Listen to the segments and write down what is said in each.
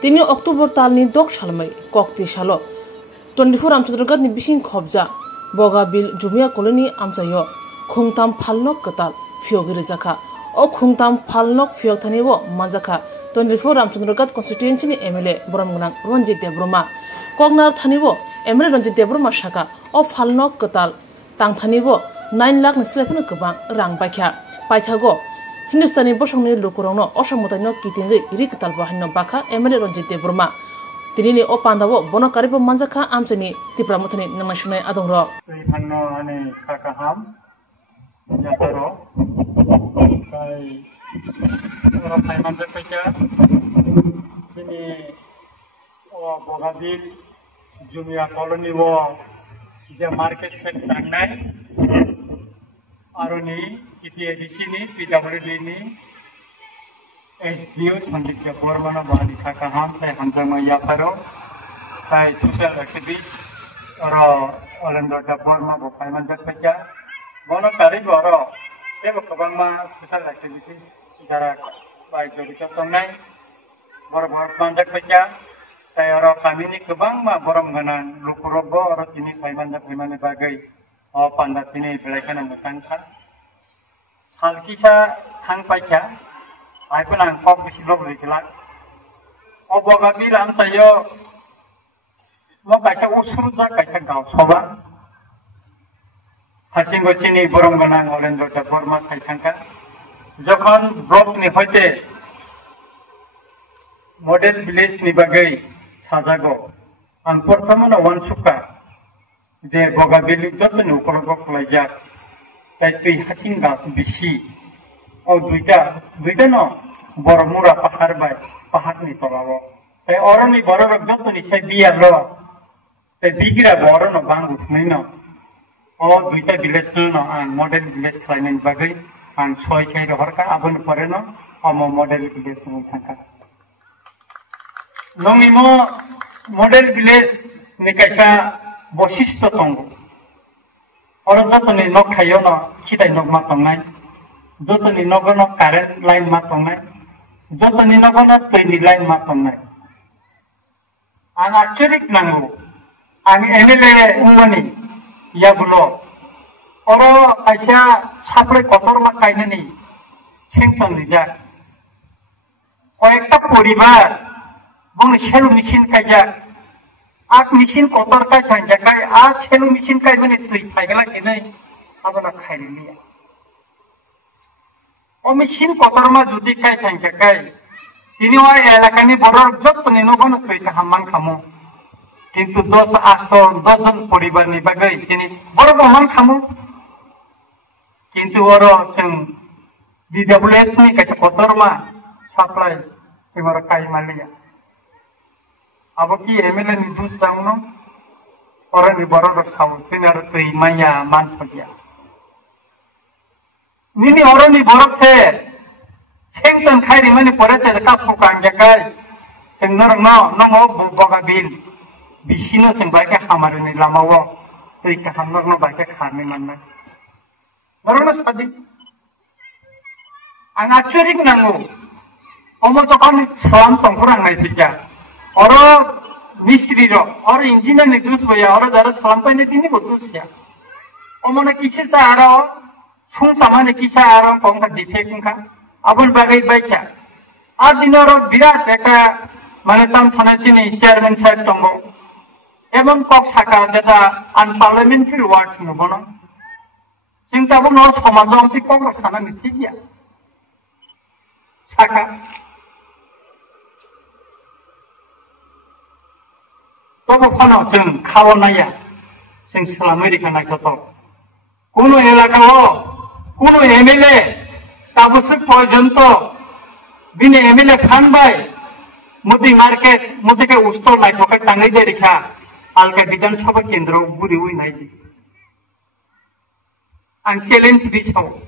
Tini October talni dok shalmai kokti shalo 24 amchudrogat ni bising khobja boga bil jumia koloni amchayo khungtam phalnok katal fiogire jaka o khungtam phalnok fiog thanibo manjaka 24 amchudrogat constituency ni MLA Boromgunang Ronjit Debroma Kognar thanibo MLA Ronjit Debroma shaka o phalnok katal tang thanibo 9 lakh ni selefun kubang rang baikha paithago Hindustani bosongni lukurongno osamutano kitingi iri katal bahino baka MLA Ronjit Debroma Tinini o pandawo bono karibo manjaka amchani tipramuthani nangashunai adongro Hanno ani kakaham Japoro kai ora paiman peka sini o bogabil jumia colony wo je market check tangnai aroni kiti edisini PWD ni SDO Chandikya Bormana Bali Kakaham tai Hanjama Yaparo tai social activist oro Olendo Borma bo paiman peka bono kari boro ebo kabangma social activities jara bai jogita tongnai bor manjak peka tai oro kamini kabangma Boromgunang lukurobo oro tini paiman bagai o panda tini belakana mutangka salkisa thang peka ai pun kok bisi log lekilak o bogabil amsayo mo kaisa usruja kaisa gaw soba Hasinggo chini Boromgunang Olendo Borma saithangka jokhon blok ni hoite model village ni bagai sajago an porthamano wansuka je bogabil jotni ukologo kulaijak tai tui hasinga bisi o duita no boromura pahar bai pahar ni tolawo tai oroni bororok jotni sai biarlo tai bigira borono bangu thmino o duita village no an model village khlainen bagai an soi kai rohorka abon poreno omo model village no thangka nongimo model village ni kaisa boshisto tongo oro jotni nok khayo no khidai nok ma tongnai jotni nogono current line ma tongnai jotni nogono tui line ma tongnai an actually nango ani MLA umani yabulo oro kaisa sapre kotor ma kainani sanction rijak কয়েকটা পরিবার বং shallow machine কাজা আক machine কতর কাজ জায়গায় আ shallow machine কাজ মানে তুই ফাইগলা কিনাই আবলা খাইলিয়া ও মেশিন কতর মা যদি কাজ জায়গায় তিনি ওই এলাকানি বড় যত্ন নগন তুই হামান খামো কিন্তু 10 জন পরিবার নি বাগাই তিনি বড় বহন খামো কিন্তু ওর जों DWS ni kaisa kotorma supply singora kai malia abo ki MLA ni dus dangno ora ni boro rok sawu sinar tui maya man phagia nini ora ni borok se sengson khairi mani pore se ka khokang jakai sengnor no mo bogabil bisino sing baike hamaruni lamawo tui ka hamnor no baike kharni manna Barono sadi ang actually nango omo tokon salam tongkurang nai pika oro mistri ro oro engineer ni dus boya oro jara salam paine tini botus ya omo na kise sa aro sung samane kisa aro kongka defect ka abon bagai baikya adinoro birat ekta mane tam sanachini chairman sahib tongo ebon kok saka jeta unparliamentary word no bono চিন্তা বনো সমাজ অন্তি কম সানা নিতে গিয়া সাকা তবে Fanon जों খাওয়ানায়া जों সালামেরিকা নাইতো কোন এলাকাও কোন এমএলএ তাবস পর্যন্ত বিনে এমএলএ ফানবাই মুদি মার্কেট মুদিকে উস্তর নাইতো টাঙ্গাই দে রেখা আলকা বিধানসভা কেন্দ্র গুরি we নাইদি ang challenge risau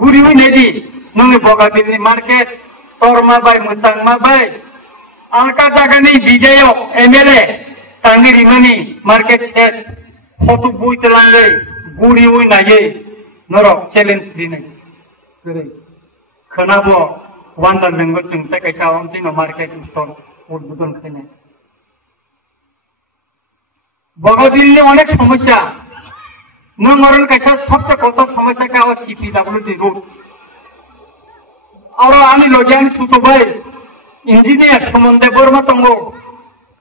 guri wi nedi nongi bogabil ni market torma bai musang ma bai alka jaga ni bijayo MLA tangiri mani market set photo bui telange guri wi naye norok challenge dinai kore khanabo wanda lengo chung te kaisa onti no market store উদ্বোধন খাইনে বগদিল্লি অনেক সমস্যা নরন কাছে সবচেয়ে কত সমস্যা কা CPWD root আর আমি লজিয়ান সুতবাই ইঞ্জিনিয়ার সম্বন্ধে বর্মা তঙ্গ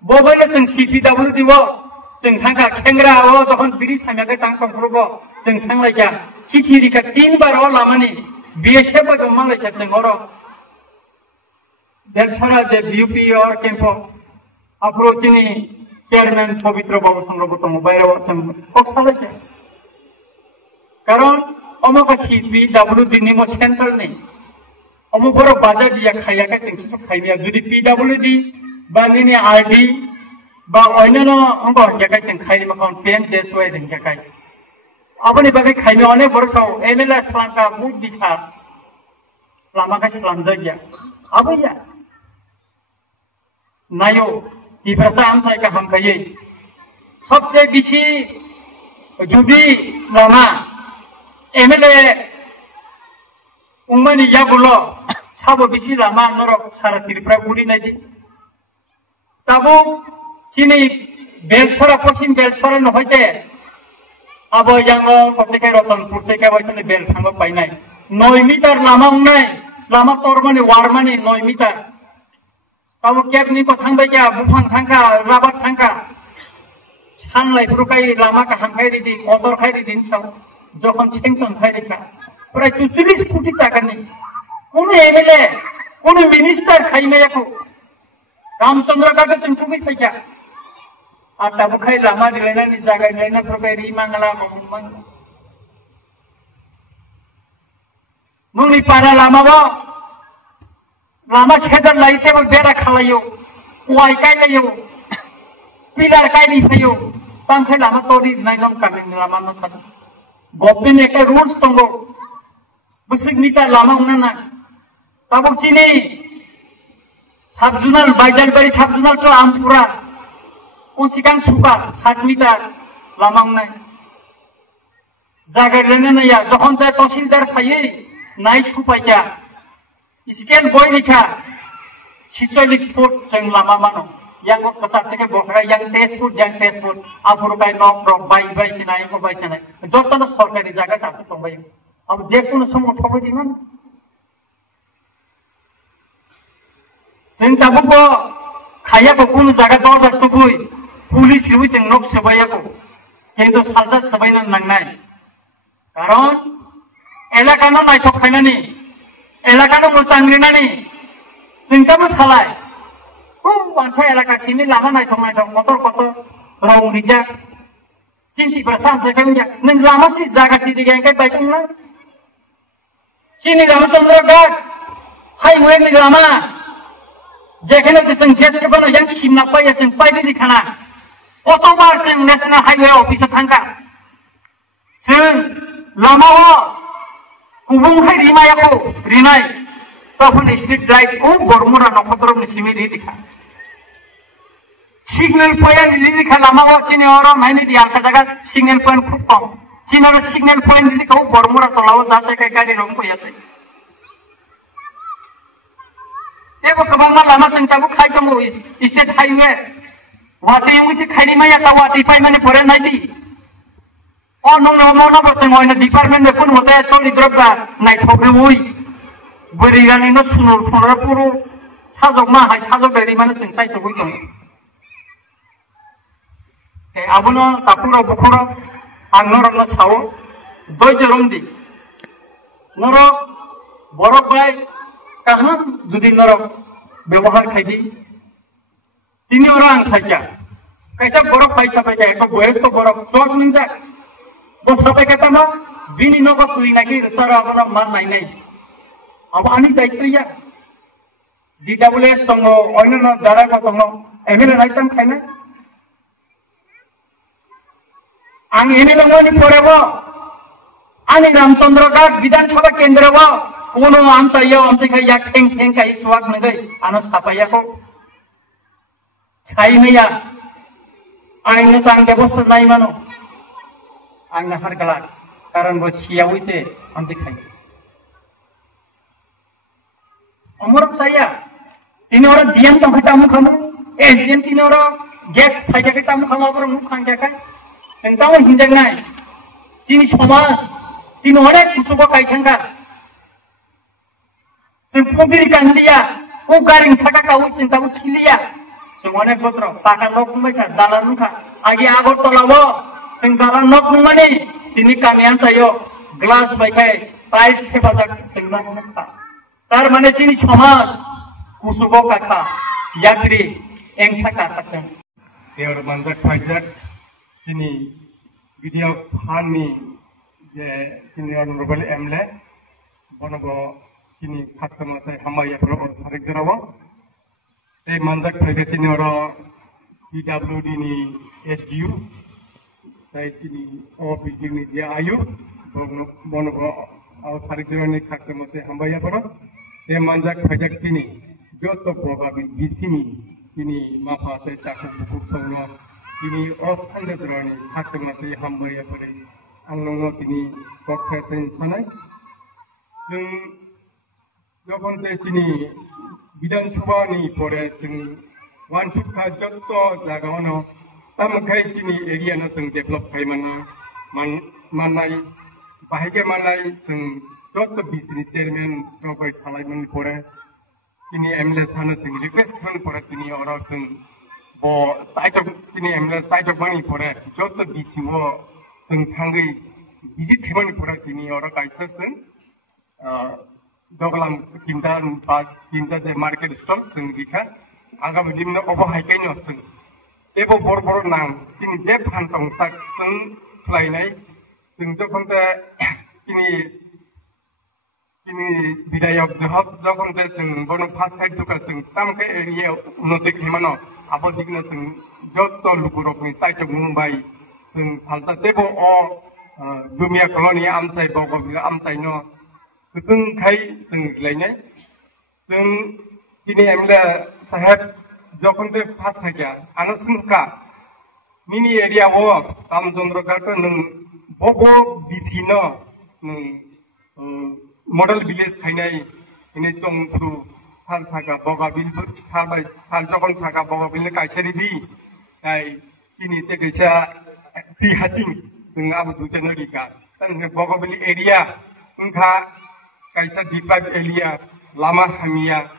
ববাইলে जों সিপিডব্লিউডি जों थांखा खेंग्रा जखन ब्रिज सामाखै थांखंख्रुबो जों थांलायखा चिठिरिखा 3 बार लामानि बीएसएफ बायदि मालायखा जों अर बेलसारा जे बीयूपी और केम्पो अप्रोचनि चेयरमैन पवित्र बाबू चंद्र तंग बायराव जों पक्षालायखा कारण अमक सीपीडब्लिउडि नि मो सेंट्रल नि अमु बर बाजार दिया खायाखै जों किछु खायनिया जुदि पीडब्लिउडि बा नि आरडी बा अन्यान्य अंग हंजाखाय जों खायनि मखन पेन देसवाय देंखाय आबनि बागै खायनि अनेक बरसाव एमएलए स्लांका बुट दिखा लामाखै स्लामजागिया आबैया नायो इफ्रासा आमसायका हामखायै सबसे बेसि जुदि लामा एमएलए उंमानि जागुलो साबो बेसि लामा नरक सारा तिरफ्रा गुरिनायदि ताबो चिनी बेलसरा पश्चिम बेलसरा नहयते अब यांगो कतेके रतनपुर থেকে বাইছনে बेल थांगो पाइनाय 9 मिटार लामा उंनाय लामा तरमानि वारमानि 9 मिटार ताबो केबनि को थांबाय क्या बुफां थांखा राबार थांखा सानलायफुरखाय लामा का हांखायरि दि अदर खायरि दिन साव যখন सेंसन खायरिखा प्राय 44 कोटी टाकानि कोन एमएलए कोन मिनिस्टार खायनायखौ रामचंद्र काटे जों थुमै फैया आता बुखाय लामा दिलायनानै जागायलायनायफोरखौ रिमांगला गमन नोंनि पारा लामाबो लामा सेदार लायतेबो बेरा खालायो वाय गायलायो पिलार गायनि फैयो तांखाय लामा तोरि नायनम कामिन लामा न साद गभर्नमेन्ट एके रुल्स दंगो बुसिक मिटार लामा उनाना ताबो चिनि साबजुनाल बायजानबारि साबजुनाल तो आमपुरा सिगां सुपा 7 मिटार लामा उनाय जागायलायनाया जखन दा तहसिलदार फायै नाय सुपायया स्केल बय लिखा 46 फुट जों लामा मानो यांगो कसार থেকে বকরা yang 10 ফুট আফুরকাই নক রক বাই সিনাই को बाय सिनाय যতন সরকারি জায়গা আছে তংবাই अब যে কোন সময় ঠকই দিমান जों ताबो खायाखौ कोन जागा 10,000 टुकुइ पुलिस रिउ जों नक सबायाखौ किन्तु सालजा सबायना नांनाय कारण एलाकानो नायथखायनानि एलाकानो मोजांरिनानि जों ताबो सालाय ओ वानसा एलाका सिनि लामा नायथख मटर कत रं रिजा चिन्तिफ्रा सानसेखाय नों लामा सि जागा सि दिगायखाय बायदोंना चिनि रामचंद्र घाट हाइवे नि लामा जेखाने जों जेसके बानो yang सिमना पाया जों पायदि दिखाना कतबार जों नेशनल हाइवे अफिसाव थांगा जों लामाव गुबुंहाय रिमायाखौ रिनाय तफन स्ट्रीट लाइट को बरमुरा नखत्रमनि सिमि दिखा सिग्नल पॉइंट दिखा लामाव चिनि और नायनि दि आलका जागा सिग्नल पॉइंट खूब कम चिनर सिग्नल पॉइंट दिखा बरमुरा तलाव जाते काय गाड़ी रंग पयाते एबो कबांगा लामा जों ताबो खायदों स्टेट हाइवे वाटे मुसे खायनि माया ता वाटे पाइ माने परे नायदि अ नंगो मनाबो जों ओइना डिपार्टमेन्ट ने कोन होते चलि द्रबा नायथब्रे ओइ बोरिगानि न सुनुर थनरा पुरो साजक मा हाय साजक बेरि माने जों साइथबो दं ए आबनो तापुरा बुखुरा आं नरम सावो दयजरंदि नर बरफ बाय कहाँ जुदी नरक व्यवहार खाई तीन और आं खाइया कैसा बरफ पैसा पैसा एक बयस को बरफ चोट नहीं जा वो सब एक तमा बिनी नो को कोई नहीं सर अपना मार नहीं अब आनी दायित्व या डीडब्ल्यूएस तंगो अन्य न दारा को तंगो एमएलए नहीं तम खाइना आं एमएलए मोनी परेबो आनी रामचंद्र घाट विधानसभा केंद्र वो कोनो आमचा यो आमचे खाय या ठेंग ठेंग काय सुवाक नगै आनो सापायाखौ छाइनया आंनो तां व्यवस्था नाय मानो आंना हरगला कारण बो सियावैसे आमचे खाय अमरप साया Tini orang diam tong kita mu kamu, SDM tini orang gas faida kita mu kamu orang mu kang jaga, tentang hinjang nai, tini somas, tini orang kusuba kai kanga, tentang diri kan dia, garing saka kau tentang kilia, semuanya kotor, takkan nok mereka dalam muka, agi agor tolawo, tentang nok mana tini kalian sayo, gelas bagai, tais sebajak tentang muka, tar mana tini somas. Kusubo kata, yatri, engsa kata cem. Dia manjat pajak, ini video hani, je ini orang berbalik emle, bonobo ini kata masa hamba ya perlu tarik jerawa. Dia manjat pajak ini orang PWD ini SGU, saya ini OPG ini dia ayu, bonobo tarik jerawa ini kata masa hamba ya perlu. Dia manjat pajak ini. Joto probabil di sini, ini mapa saya cakap buku semua, ini orang anda terani, hak mati hamba ya pada, anglongo ini kok kata sana, dan jauh dari sini bidang coba ni pada, dan wancut joto jaga mana, tamukai sini area na seng develop kai manai, bahagia manai seng joto bisnis chairman probai salai mani pada. Ini MLS sana sing request kan pada ini orang sing bo site ini MLS site bani pada jodoh di siwo sing tanggai visit bani pada ini orang kaisa sing dogalam kinta je market stall sing dikha agam dimna obo haikai no sing ebo bor nang ini je phantong sak sing flainai sing jokon te ini bidayak jahab jokon te sing bono fast side duka sing tamke area unotik himano abo dikna sing jotto lukurok ni site Mumbai sing salta tebo o dumia koloni amsai bogo bila amsai no sing kai sing lainai sing ini emla sahab jokon te fast haja anusmuka mini area wo tam jondro karta nung bobo bisino nung model village khainai ini chong puru sal saka boga bil sal jokon saka boga bil kaisari di ai ini te kaisa ti haching sing abu tu janari ka tan boga bil area ungkha kaisa dipa area lama hamia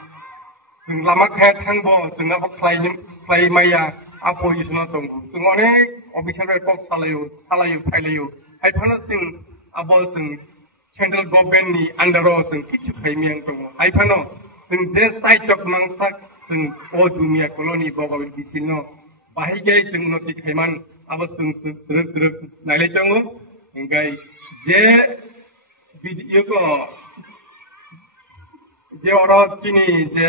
sing lama kha thangbo sing abu klai maya apo isna tong sing onek official report salayu phailayu ai phano sing abo sing central government ni under sing kichu khaimiang tong ai phano sing je site of mangsak sing o dunia koloni bogabil bisino bahigai sing noti khaiman abo sing druk nalai tong ngai je video ko je ora kini je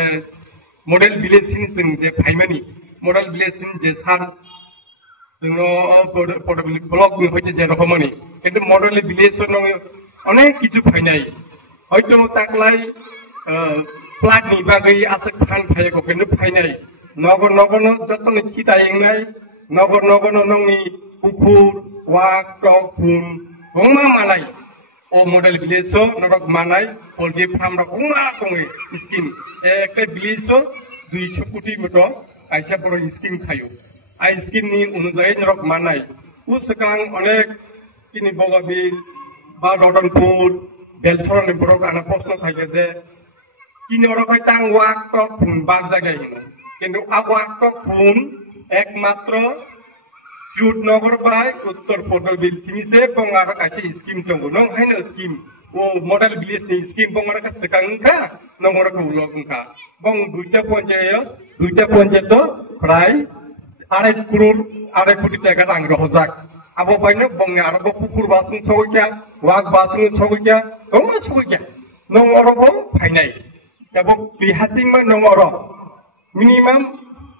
model village sing je phaimani model village sing je sar sing portable block ni hoite je rokomani কিন্তু model village no অনেক কিছু ফাইনাই হয়তো তাকলাই প্লাট নি বাগৈ আছে fun ফাইকো কিন্তু ফাইনাই নগর যতন খিতাইংনাই নগর নংনি পুকুর ওয়াক টক ফুন গংমা মানাই ও মডেল ভিলেজ নরক মানাই পোল্ট্রি ফার্ম রক গংমা গংই স্কিম একটা ভিলেজ 200 কোটি মতো আইসা বড় স্কিম খায়ো আই স্কিম নি অনুযায়ী নরক মানাই উসকাং অনেক কিনি বগাবিল বা রতনপুর বেলসরনি বড় আনা প্রশ্ন থাকে যে কিনি ওরকম টাং ওয়াক টক ফুন বাগ জায়গায় কিন্তু ওয়াক টক ফুন একমাত্র Yudnogor by Uttar Portal Bill Simise Pongara Kachi scheme Tongo, no Hino scheme, O model village scheme Pongara Sakanka, no more Logunka. Bong Duta Ponjeto, Cry, Are Kurur, Are Putitagan Rosak. Abo Pino Bonga, Abo Pukur Basin Soja, Wag Basin Soja, Tonga Soja, no more Pinay. Abo Pihatima no more. Minimum.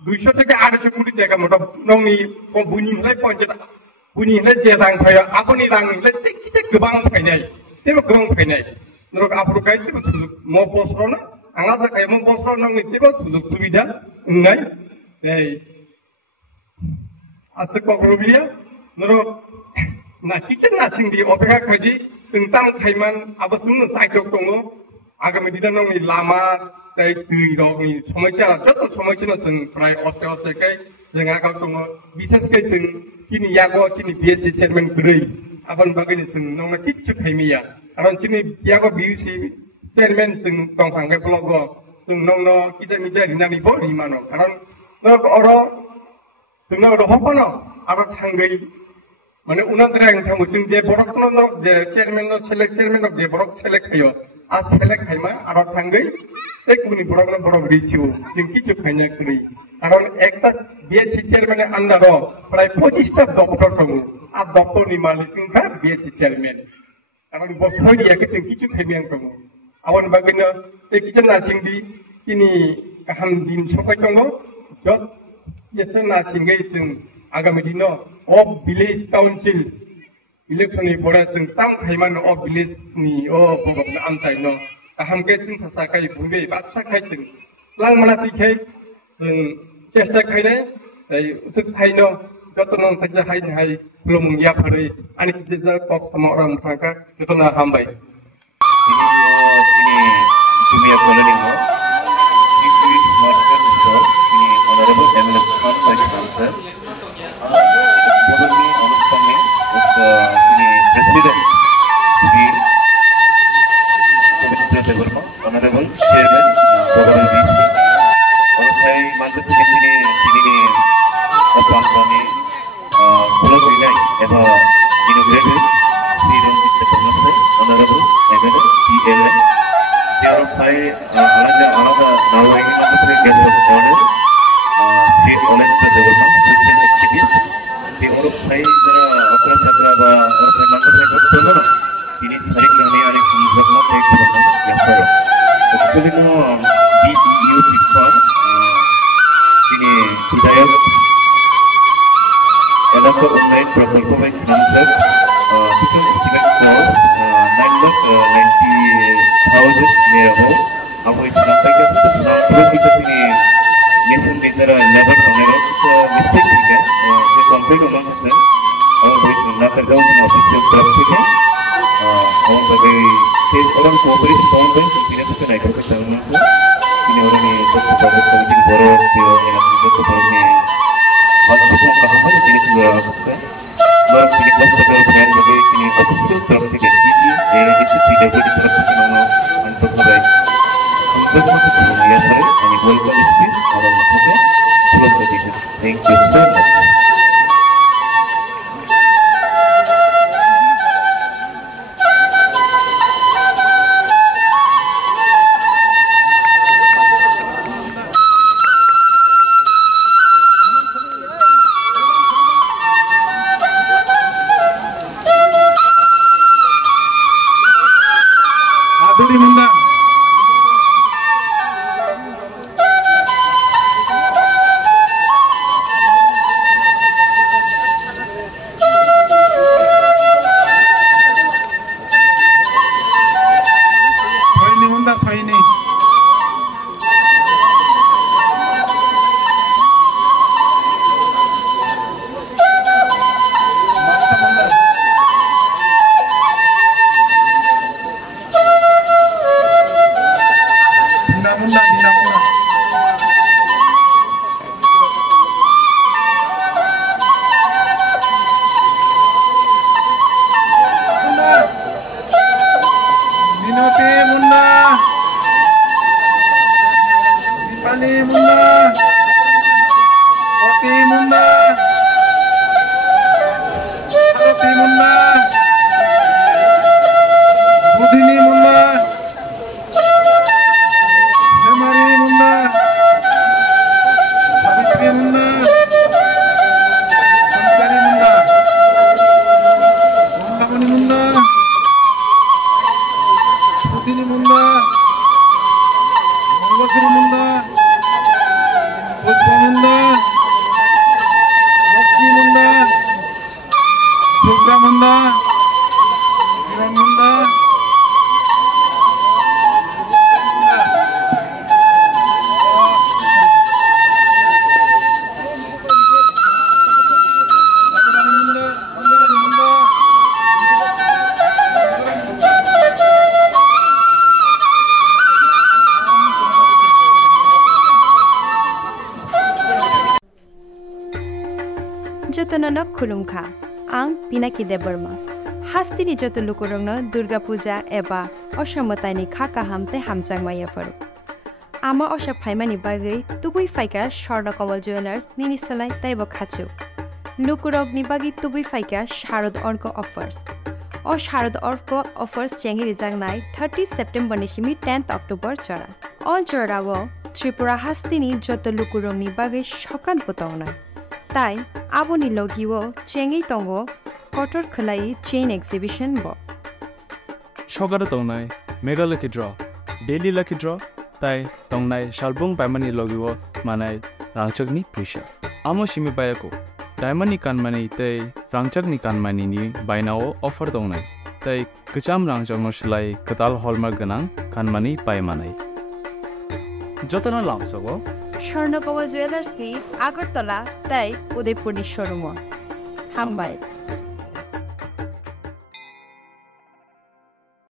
200 টাকা 800 কোটি টাকা মত নংনি বুনি হলাই পঞ্চায়েত বুনি হলাই যে রাং ফায়া আপনি রাং হলাই কিতে गोबां फायनाय तेबो गोबां फायनाय नरक आपरो गाय तेबो म बसरना आंगा जाखाय म बसर नंनि तेबो सुजुग सुबिदा उंनाय ए आसे कग्रबिया नरक ना किचे ना सिंदि अपेखा खायदि जों ताम खायमान आबो जों साइटक दङ आगामी दिना नंनि Lama cái tùy đó thì số mấy cha rất là số mấy chân là sừng phải ở cái rừng agak tông bisa cái sừng chini yago chini BSC chairman kudui aban bagani sừng nong na kích chụp hay mía aban chini yago BSC chairman sừng tông phẳng cái blog sừng nong nó kita mija rina ni bo ni mano aban nó ở sừng nó hop nó aban hangai মানে উনাদের একটা Mnuchin যে বড়ক ন যে chairman ন select chairman যে বড়ক select খাইও আর select Khaimah আর থাঙ্গই এক মুনি বড়ক ন বড়ক রিচিও जों কিছু খাইনা করি কারণ একটা বিএসসি চেয়ারম্যানের আন্ডার প্রায় 25টা দপ্তর দङ আর দপ্তরনি মালিকরা বিএসসি চেয়ারম্যান কারণ বছরই একে जों কিছু খাইনা দङ আবার বাগিনা এই কিচেন নাচিংদি তিনি গাহাম দিন সকাই দङ যত এসে নাচিংগै जों आगामी दिनाव of village council election ni pora जों tam khaiman of village ni bogok na amchai no kaham ke जों sasa kai bunge baksa khai जों lang mana tikhai जों chesta khaine ei usuk khai no jotno takja hai hai lomung ya phare ani kija kok samoram thaka jotna hambai ini dunia koloni ho ini honorable MLA Khan Sir Bodohni অনুষ্ঠানে তিনি president Shri Pabitra Debbarma honourable chairman বগাবীল BSC অনুষ্ঠানে মানতে তিনি প্রাঙ্গণে block রিলাই এবং inaugurated Shri Ranjit Debbarma honourable MLA PLA তেওঁলোকে আলাদা নারওয়াইনি মানতে guest of honour Shri Alendra Debbarma social activist di orang saya cara orang sakra ba orang saya mantu saya betul no ini tarik kami ada semua semua saya betul yang saya jadi no di EU people ini hidayat ada ke online program main transfer itu estimate for 9,90,000 nearabo apa itu sampai ke itu kita ini nation data level sampai mistake juga complete होना है और वो ना कर जाऊँ तो office से traffic है और बगे केस और कोऑपरेशन काउंट है तीन से नहीं कर सकते हैं तो इन और में तो प्रोजेक्ट कमिटी बोरो से और यहाँ तो बोरो में हॉस्पिटल कहाँ पर तीन से बोरो सकते हैं और तीन हॉस्पिटल बनाने बगे तीन ऑफिशियल तरफ से कहती है ये जैसे पीडब्ल्यू की तरफ से ना अंतर हो गए हम तो कुछ यहाँ पर यानी वेलकम स्पीच और हम लोग के flow position thank you so much जतननो खुलुमखा आं पिनाकी देबबर्मा हास्तिनि जत लुकुरंनो दुर्गा पूजा एबा असामतानि खा काहामते हामचांमायाफोर आमा असा फाइमानि बागै तुबुइ फाइका स्वर्ण कमल ज्वेलार्स निनिसलाय ताइब खाचु लुकुरगनि बागै तुबुइ फाइका शारद अर्क अफर्स ओ शारद अर्क अफर्स चेंगि रिजांनाय 30 सेप्टेम्बर निसिमि 10 अक्टोबर चरा अल चराव त्रिपुरा हास्तिनि जत लुकुरंनि बागै सकान बतावनाय ताई आबोनि लगिवो चेंगि तंगो कटर खलाई चेन एक्सिबिशन ब सगार तंगनाय mega lucky draw daily lucky draw ताई तंगनाय शालबुंग पाइमानि लगिवो मानाय रांचकनि फैसा आमो सिमि बायाको डायमंडनि कानमानि तै रांचकनि कानमानिनि बायनाव अफर दंनाय तै गोजाम रांचकनो सोलाय कताल हलमार्क गोनां कानमानि पाइमानाय जतना लामसगो स्वर्णकमल ज्वेलर्सनि आगरतला ताई उदयपुरनि शोरूम हामबाय